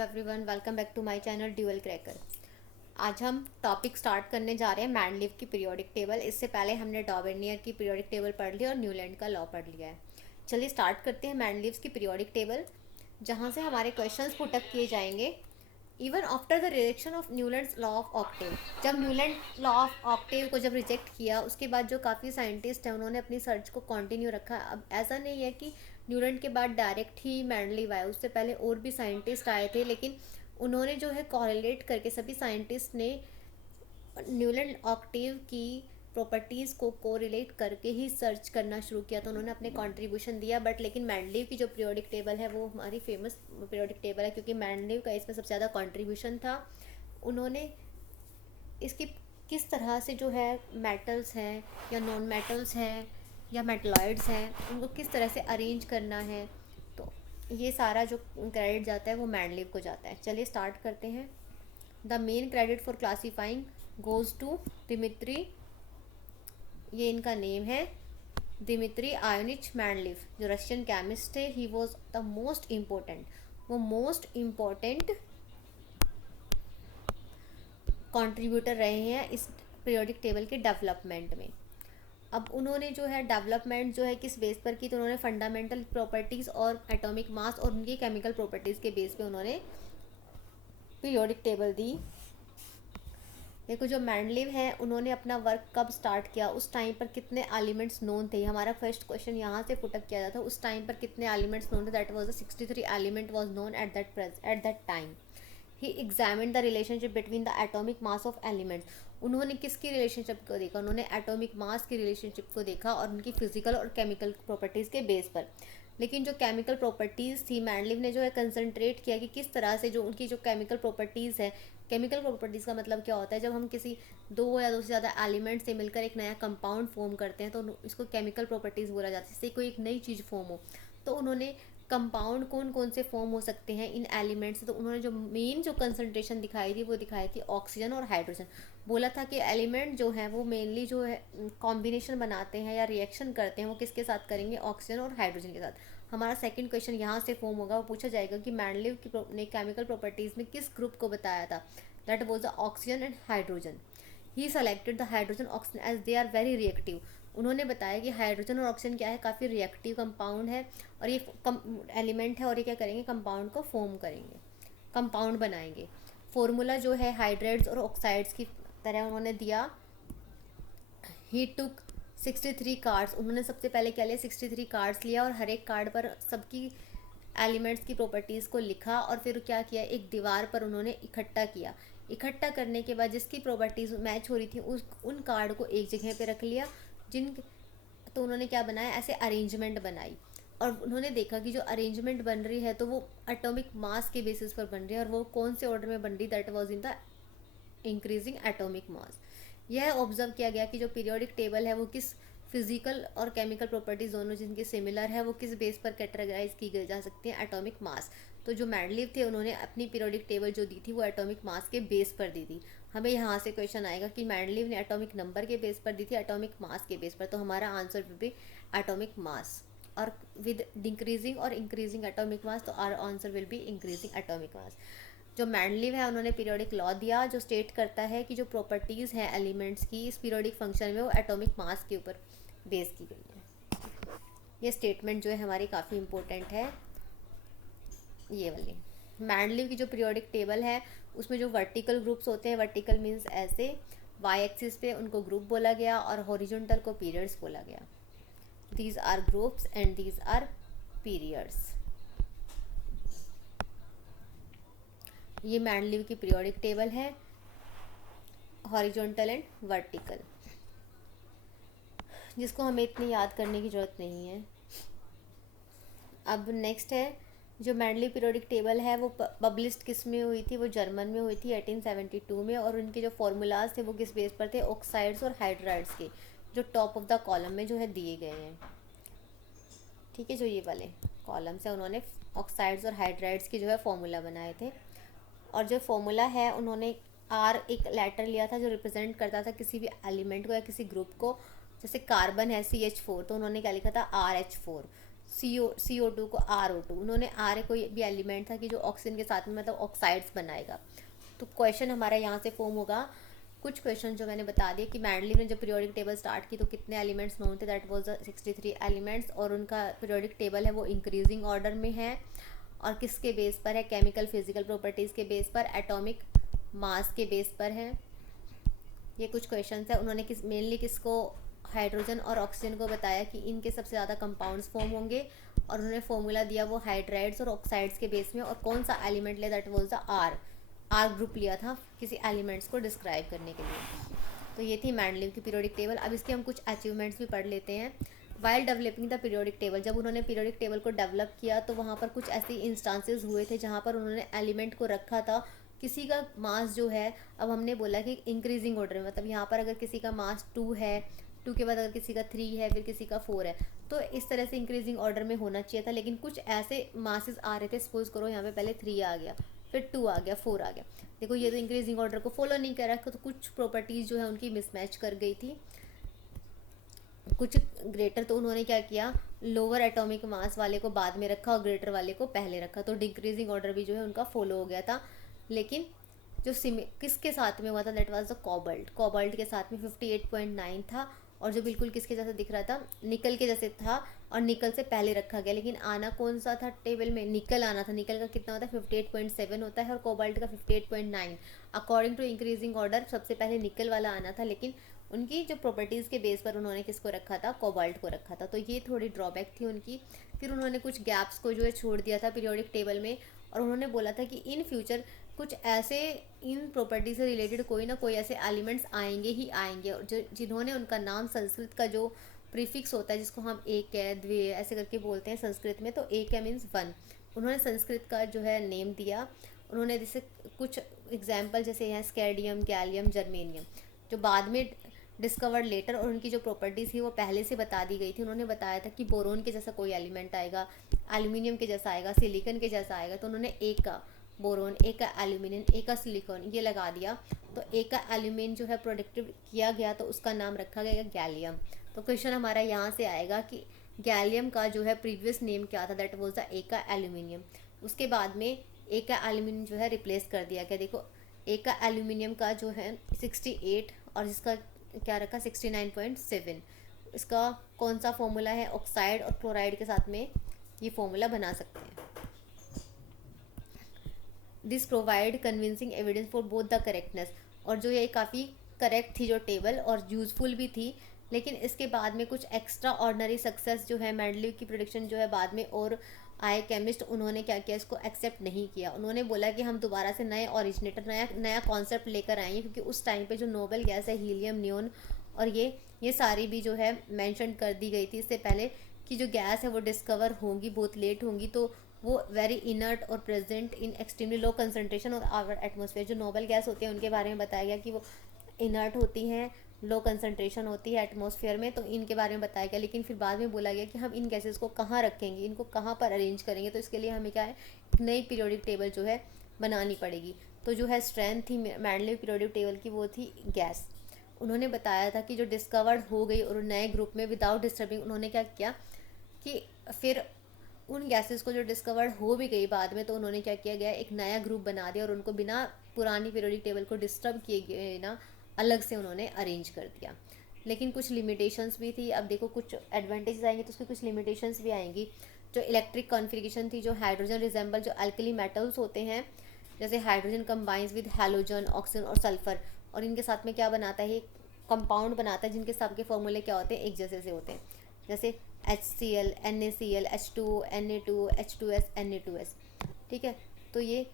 Hello everyone, welcome back to my channel dual cracker. आज हम topic start करने जा रहे हैं मैंडलीव की पीरियोडिक टेबल। इससे पहले हमने डॉबेनियर की पीरियोडिक टेबल पढ़ ली और न्यूलैंड का लॉ पढ़ लिया है। चलिए स्टार्ट करते हैं मैंडलीव्स की पीरियोडिक टेबल, जहाँ से हमारे क्वेश्चंस पुट अप किए जाएंगे। Even after the rejection of Newlands law of Octave, जब न्यूलैंड लॉ ऑफ ऑक्टेव को जब रिजेक्ट किया, उसके बाद जो काफ़ी साइंटिस्ट हैं उन्होंने अपनी सर्च को कंटिन्यू रखा। अब ऐसा नहीं है कि न्यूलैंड के बाद डायरेक्ट ही मैंडलीव आया, उससे पहले और भी साइंटिस्ट आए थे, लेकिन उन्होंने जो है कॉरिलेट करके सभी साइंटिस्ट ने न्यूलैंड ऑक्टेव की प्रॉपर्टीज़ को कोरिलेट करके ही सर्च करना शुरू किया। तो उन्होंने अपने कंट्रीब्यूशन दिया। बट लेकिन मैंडलीव की जो पीरियोडिक टेबल है वो हमारी फेमस पीरियोडिक टेबल है, क्योंकि मैंडलीव का इसमें सबसे ज़्यादा कंट्रीब्यूशन था। उन्होंने इसकी किस तरह से जो है मेटल्स हैं या नॉन मेटल्स हैं या मेटलॉइड्स हैं, उनको किस तरह से अरेंज करना है, तो ये सारा जो क्रेडिट जाता है वो मैंडलीव को जाता है। चलिए स्टार्ट करते हैं। The main credit for classifying goes to Dmitri, ये इनका नेम है, दिमित्री आयोनिच मैंडलीव, जो रशियन केमिस्ट थे। He was the most important, वो मोस्ट इम्पोर्टेंट कंट्रीब्यूटर रहे हैं इस पीरियोडिक टेबल के डेवलपमेंट में। अब उन्होंने जो है डेवलपमेंट जो है किस बेस पर की, तो उन्होंने फंडामेंटल प्रॉपर्टीज़ और एटॉमिक मास और उनकी केमिकल प्रॉपर्टीज़ के बेस पे उन्होंने पीरियोडिक टेबल दी। देखो, जो मैंडलीव है उन्होंने अपना वर्क कब स्टार्ट किया, उस टाइम पर कितने एलिमेंट्स नोन थे, हमारा फर्स्ट क्वेश्चन यहाँ से पुटअप किया जाता है। उस टाइम पर कितने एलिमेंट्स नोन थे, that was the 63 element was known at that time. He examined the relationship between the atomic mass of elements. उन्होंने किसकी रिलेशनशिप को देखा, उन्होंने एटॉमिक मास की रिलेशनशिप को देखा और उनकी फिजिकल और केमिकल प्रॉपर्टीज़ के बेस पर। लेकिन जो केमिकल प्रॉपर्टीज़ थी, मैंडलीव ने जो है कंसंट्रेट किया कि किस तरह से जो उनकी जो केमिकल प्रॉपर्टीज़ है। केमिकल प्रॉपर्टीज़ का मतलब क्या होता है, जब हम किसी दो या दो से ज़्यादा एलिमेंट से मिलकर एक नया कंपाउंड फॉर्म करते हैं तो इसको केमिकल प्रॉपर्टीज़ बोला जाता है। इससे कोई एक नई चीज़ फॉर्म हो, तो उन्होंने कंपाउंड कौन कौन से फॉर्म हो सकते हैं इन एलिमेंट्स, तो उन्होंने जो मेन जो कंसंट्रेशन दिखाई थी वो दिखाई थी ऑक्सीजन और हाइड्रोजन। बोला था कि एलिमेंट जो है वो मेनली जो है कॉम्बिनेशन बनाते हैं या रिएक्शन करते हैं, वो किसके साथ करेंगे, ऑक्सीजन और हाइड्रोजन के साथ। हमारा सेकंड क्वेश्चन यहाँ से फॉर्म होगा, वो पूछा जाएगा कि मैंडलीव ने केमिकल प्रॉपर्टीज़ में किस ग्रुप को बताया था, that was the oxygen and hydrogen. He selected the hydrogen oxygen as they are very reactive. उन्होंने बताया कि हाइड्रोजन और ऑक्सीजन क्या है, काफ़ी रिएक्टिव कंपाउंड है और ये एलिमेंट है, और ये क्या करेंगे, कंपाउंड को फॉर्म करेंगे, कंपाउंड बनाएंगे। फॉर्मूला जो है हाइड्रेट्स और ऑक्साइड्स की तरह उन्होंने दिया। ही टुक 63 कार्ड्स, उन्होंने सबसे पहले क्या लिया, 63 कार्ड्स लिया और हर एक कार्ड पर सबकी एलिमेंट्स की प्रॉपर्टीज़ को लिखा और फिर क्या किया, एक दीवार पर उन्होंने इकट्ठा किया। इकट्ठा करने के बाद जिसकी प्रॉपर्टीज़ मैच हो रही थी उन कार्ड को एक जगह पे रख लिया। जिन तो उन्होंने क्या बनाया, ऐसे अरेंजमेंट बनाई और उन्होंने देखा कि जो अरेंजमेंट बन रही है तो वो एटॉमिक मास के बेसिस पर बन रही है, और वो कौन से ऑर्डर में बन रही, that was in the increasing atomic मास। यह ऑब्जर्व किया गया कि जो पीरियोडिक टेबल है वो किस फिजिकल और केमिकल प्रॉपर्टीज दोनों जिनकी सिमिलर है वो किस बेस पर कैटेगराइज की जा सकती है, एटॉमिक मास। तो जो मैंडलीव थे उन्होंने अपनी पीरियोडिक टेबल जो दी थी वो एटॉमिक मास के बेस पर दी थी। हमें यहाँ से क्वेश्चन आएगा कि मैंडलीव ने एटॉमिक नंबर के बेस पर दी थी, एटॉमिक मास के बेस पर, तो हमारा answer will be atomic mass. और विद डिक्रीजिंग और इंक्रीजिंग एटॉमिक मास, तो our answer will be increasing atomic mass. जो मैंडलीव है उन्होंने पीरियोडिक लॉ दिया जो स्टेट करता है कि जो प्रॉपर्टीज़ हैं एलिमेंट्स की इस पीरियोडिक फंक्शन में वो एटॉमिक मास के ऊपर बेस की गई है। ये स्टेटमेंट जो है हमारी काफ़ी इंपॉर्टेंट है। ये वाली मैंडलीव की जो पीरियोडिक टेबल है उसमें जो वर्टिकल ग्रुप्स होते हैं, वर्टिकल मीन्स ऐसे वाई एक्सिस पे, उनको ग्रुप बोला गया और हॉरिजॉन्टल को पीरियड्स बोला गया। These are groups and these are periods. ये मैंडलीव की पीरियोडिक टेबल है, हॉरिजॉन्टल एंड वर्टिकल, जिसको हमें इतनी याद करने की ज़रूरत नहीं है। अब नेक्स्ट है जो मैंडलीव पीरियोडिक टेबल है वो पब्लिश्ड किस में हुई थी, वो जर्मन में हुई थी 1872 में, और उनके जो फॉर्मूलाज थे वो किस बेस पर थे, ऑक्साइड्स और हाइड्राइड्स के, जो टॉप ऑफ द कॉलम में जो है दिए गए हैं। ठीक है, जो ये वाले कॉलम से उन्होंने ऑक्साइड्स और हाइड्राइड्स के जो है फॉर्मूला बनाए थे। और जो फॉर्मूला है उन्होंने आर एक लेटर लिया था जो रिप्रेजेंट करता था किसी भी एलिमेंट को या किसी ग्रुप को। जैसे कार्बन है CH4, तो उन्होंने क्या लिखा था RH4। CO2 को RO2, उन्होंने आर कोई भी एलिमेंट था कि जो ऑक्सीजन के साथ में मतलब ऑक्साइड्स बनाएगा। तो क्वेश्चन हमारा यहाँ से फॉर्म होगा। कुछ क्वेश्चन जो मैंने बता दिया कि मैंडलीव ने जब पीरियोडिक टेबल स्टार्ट की तो कितने एलिमेंट्स नोन थे, दैट वाज 63 एलिमेंट्स, और उनका पीरियोडिक टेबल है वो इंक्रीजिंग ऑर्डर में है, और किसके बेस पर है, केमिकल फिजिकल प्रॉपर्टीज़ के बेस पर, एटॉमिक मास के बेस पर है। ये कुछ क्वेश्चंस है। उन्होंने मेनली किसको, हाइड्रोजन और ऑक्सीजन को बताया कि इनके सबसे ज़्यादा कंपाउंड्स फॉर्म होंगे, और उन्होंने फॉर्मूला दिया वो हाइड्राइड्स और ऑक्साइड्स के बेस में, और कौन सा एलिमेंट लिया, that was the R group लिया था किसी एलिमेंट्स को डिस्क्राइब करने के लिए। तो ये थी मैंडलीव की पीरियोडिक टेबल। अब इसके हम कुछ अचीवमेंट्स भी पढ़ लेते हैं। While developing the periodic table, जब उन्होंने पीरियोडिक टेबल को डेवलप किया तो वहाँ पर कुछ ऐसे इंस्टांसेस हुए थे जहाँ पर उन्होंने एलिमेंट को रखा था, किसी का मास जो है, अब हमने बोला कि इंक्रीजिंग ऑर्डर में, मतलब यहाँ पर अगर किसी का मास 2 है, 2 के बाद अगर किसी का 3 है, फिर किसी का 4 है, तो इस तरह से इंक्रीजिंग ऑर्डर में होना चाहिए था। लेकिन कुछ ऐसे मासेस आ रहे थे, सपोज करो यहाँ पे पहले 3 आ गया, फिर 2 आ गया, 4 आ गया, देखो ये तो इंक्रीजिंग ऑर्डर को फॉलो नहीं कर रहा, तो कुछ प्रॉपर्टीज़ जो है उनकी मिसमैच कर गई थी। कुछ ग्रेटर तो उन्होंने क्या किया, लोअर एटॉमिक मास वाले को बाद में रखा और ग्रेटर वाले को पहले रखा, तो डिक्रीजिंग ऑर्डर भी जो है उनका फॉलो हो गया था। लेकिन जो किसके साथ में हुआ था, दैट वाज द कोबाल्ट के साथ में 58.9 था, और जो बिल्कुल किसके जैसा दिख रहा था, निकल के जैसे था, और निकल से पहले रखा गया। लेकिन आना कौन सा था टेबल में, निकल आना था। निकल का कितना होता है, 58.7 होता है, और कोबाल्ट का 58.9। अकॉर्डिंग टू इंक्रीजिंग ऑर्डर सबसे पहले निकल वाला आना था, लेकिन उनकी जो प्रॉपर्टीज़ के बेस पर उन्होंने किसको रखा था, कोबाल्ट को रखा था। तो ये थोड़ी ड्रॉबैक थी उनकी। फिर उन्होंने कुछ गैप्स को जो है छोड़ दिया था पीरियोडिक टेबल में, और उन्होंने बोला था कि इन फ्यूचर कुछ ऐसे इन प्रॉपर्टी से रिलेटेड कोई ना कोई ऐसे एलिमेंट्स आएंगे ही आएंगे, और जो जिन्होंने उनका नाम, संस्कृत का जो प्रीफिक्स होता है जिसको हम एक है, द्वे ऐसे करके बोलते हैं संस्कृत में, तो एक है मीन्स 1, उन्होंने संस्कृत का जो है नेम दिया। उन्होंने जैसे कुछ एग्जाम्पल जैसे यहाँ स्कैडियम, गैलियम, जर्मेनियम, जो बाद में डिस्कवर्ड लेटर, और उनकी जो प्रॉपर्टीज़ थी वो पहले से बता दी गई थी। उन्होंने बताया था कि बोरोन के जैसा कोई एलिमेंट आएगा, एल्यूमिनियम के जैसा आएगा, सिलिकॉन के जैसा आएगा, तो उन्होंने एक का बोरोन, एक का एल्यूमिनियम, एक का सिलिकॉन ये लगा दिया। तो एक का एल्यूमिनियम जो है प्रोडक्टिव किया गया, तो उसका नाम रखा गया गैलियम। तो क्वेश्चन हमारा यहाँ से आएगा कि गैलियम का जो है प्रीवियस नेम क्या था, दैट वाज द एक का एल्यूमिनियम। उसके बाद में एक का एल्यूमिनियम जो है रिप्लेस कर दिया गया। देखो एक का एल्यूमिनियम का जो है 68, और जिसका क्या रखा 69.7। इसका कौन सा फॉर्मूला है, ऑक्साइड और क्लोराइड के साथ में ये फॉर्मूला बना सकते हैं। This provide convincing evidence for both the correctness, और जो ये काफ़ी करेक्ट थी जो टेबल, और यूजफुल भी थी। लेकिन इसके बाद में कुछ एक्स्ट्रा ऑर्डनरी सक्सेस जो है मैंडलीव की प्रोडिक्शन जो है बाद में और आए केमिस्ट, उन्होंने क्या किया, इसको एक्सेप्ट नहीं किया। उन्होंने बोला कि हम दोबारा से नए ओरिजिनेटर, नया कॉन्सेप्ट लेकर आएंगे, क्योंकि उस टाइम पे जो नोबेल गैस है हीलियम, नियोन और ये सारी भी जो है मेंशन कर दी गई थी इससे पहले कि जो गैस है वो डिस्कवर होंगी, बहुत लेट होंगी, तो वो वेरी इनर्ट और present in extremely low concentration और आवर एटमोसफेयर। जो नोबेल गैस होती है उनके बारे में बताया गया कि वो इनर्ट होती हैं, लो कंसनट्रेशन होती है एटमॉस्फेयर में, तो इनके बारे में बताया गया। लेकिन फिर बाद में बोला गया कि हम इन गैसेस को कहाँ रखेंगे, इनको कहाँ पर अरेंज करेंगे, तो इसके लिए हमें क्या है, एक नई पीरियोडिक टेबल जो है बनानी पड़ेगी। तो जो है स्ट्रेंथ थी मैंडलीव पीरियोडिक टेबल की, वो थी गैस। उन्होंने बताया था कि जो डिस्कवर्ड हो गई और नए ग्रुप में विदाउट डिस्टर्बिंग, उन्होंने क्या किया कि फिर उन गैसेस को जो डिस्कवर्ड हो भी गई बाद में, तो उन्होंने क्या किया गया, एक नया ग्रुप बना दिया और उनको बिना पुरानी पीरियोडिक टेबल को डिस्टर्ब किए गए ना अलग से उन्होंने अरेंज कर दिया। लेकिन कुछ लिमिटेशंस भी थी। अब देखो कुछ एडवांटेजेस आएंगे तो उसकी कुछ लिमिटेशंस भी आएंगी। जो इलेक्ट्रिक कॉन्फ़िगरेशन थी, जो हाइड्रोजन रिजेंबल जो अल्कली मेटल्स होते हैं, जैसे hydrogen combines with halogen, oxygen और सल्फर, और इनके साथ में क्या बनाता है, कंपाउंड बनाता है जिनके सबके फॉर्मूले क्या होते हैं, एक जैसे से होते हैं, जैसे HCl, NaCl, H2O, Na2O, H2S, Na2S। ठीक है, तो ये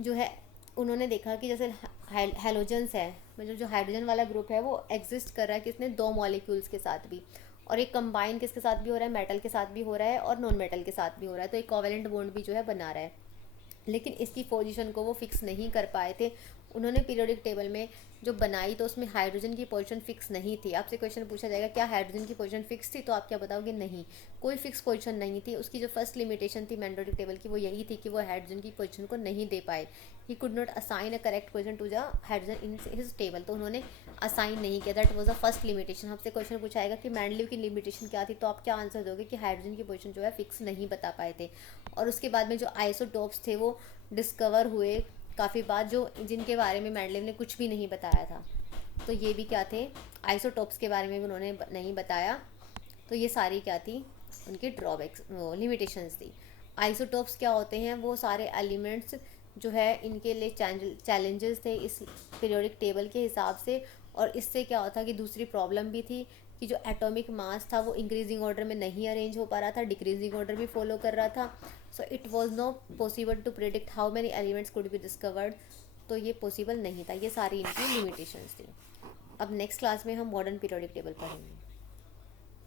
जो है उन्होंने देखा कि जैसे हैलोजन्स है, मतलब जो हाइड्रोजन वाला ग्रुप है वो एग्जिस्ट कर रहा है किसने, 2 मॉलिक्यूल्स के साथ भी, और एक कंबाइन किसके साथ भी हो रहा है, मेटल के साथ भी हो रहा है और नॉन मेटल के साथ भी हो रहा है, तो एक कोवेलेंट बॉन्ड भी जो है बना रहा है। लेकिन इसकी पोजीशन को वो फिक्स नहीं कर पाए थे। उन्होंने पीरियोडिक टेबल में जो बनाई तो उसमें हाइड्रोजन की पोजीशन फिक्स नहीं थी। आपसे क्वेश्चन पूछा जाएगा क्या हाइड्रोजन की पोजीशन फिक्स थी, तो आप क्या बताओगे, नहीं, कोई फिक्स पोजीशन नहीं थी। उसकी जो फर्स्ट लिमिटेशन थी पीरियोडिक टेबल की वो यही थी कि वो हाइड्रोजन की पोजीशन को नहीं दे पाए, he could not assign a correct position to the hydrogen in his table, तो उन्होंने असाइन नहीं किया। That was the first limitation. आपसे क्वेश्चन पूछाएगा कि मेंडलीव की लिमिटेशन क्या थी, तो आप क्या आंसर दोगे कि हाइड्रोजन की पोजीशन जो है फिक्स नहीं बता पाए थे। और उसके बाद में जो आइसोटोप्स थे वो डिस्कवर हुए काफ़ी बाद, जो जिनके बारे में मेंडलीव ने कुछ भी नहीं बताया था। तो ये भी क्या थे, आइसोटोप्स के बारे में भी उन्होंने नहीं बताया। तो ये सारी क्या थी, उनकी ड्रॉबैक्स लिमिटेशंस थी। आइसोटोप्स क्या होते हैं, वो सारे एलिमेंट्स जो है इनके लिए चैलेंजेस थे इस पीरियोडिक टेबल के हिसाब से। और इससे क्या होता कि दूसरी प्रॉब्लम भी थी कि जो एटॉमिक मास था वो इंक्रीजिंग ऑर्डर में नहीं अरेंज हो पा रहा था, डिक्रीजिंग ऑर्डर भी फॉलो कर रहा था। So it was not possible to predict how many elements could be discovered, तो ये पॉसिबल नहीं था। ये सारी इनकी लिमिटेशंस थी। अब नेक्स्ट क्लास में हम मॉडर्न पीरियोडिक टेबल पढ़ेंगे,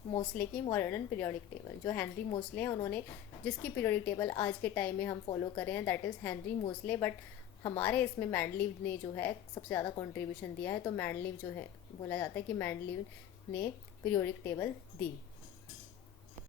मोस्ले की मॉडर्न पीरियोडिक टेबल। जो हेनरी मोस्ले हैं उन्होंने जिसकी पीरियोडिक टेबल आज के टाइम में हम फॉलो कर रहे हैं that is Henry Moseley. But हमारे इसमें मेंडलीव ने जो है सबसे ज़्यादा कंट्रीब्यूशन दिया है, तो मेंडलीव जो है बोला जाता है कि मेंडलीव ने पीरियोडिक टेबल दी।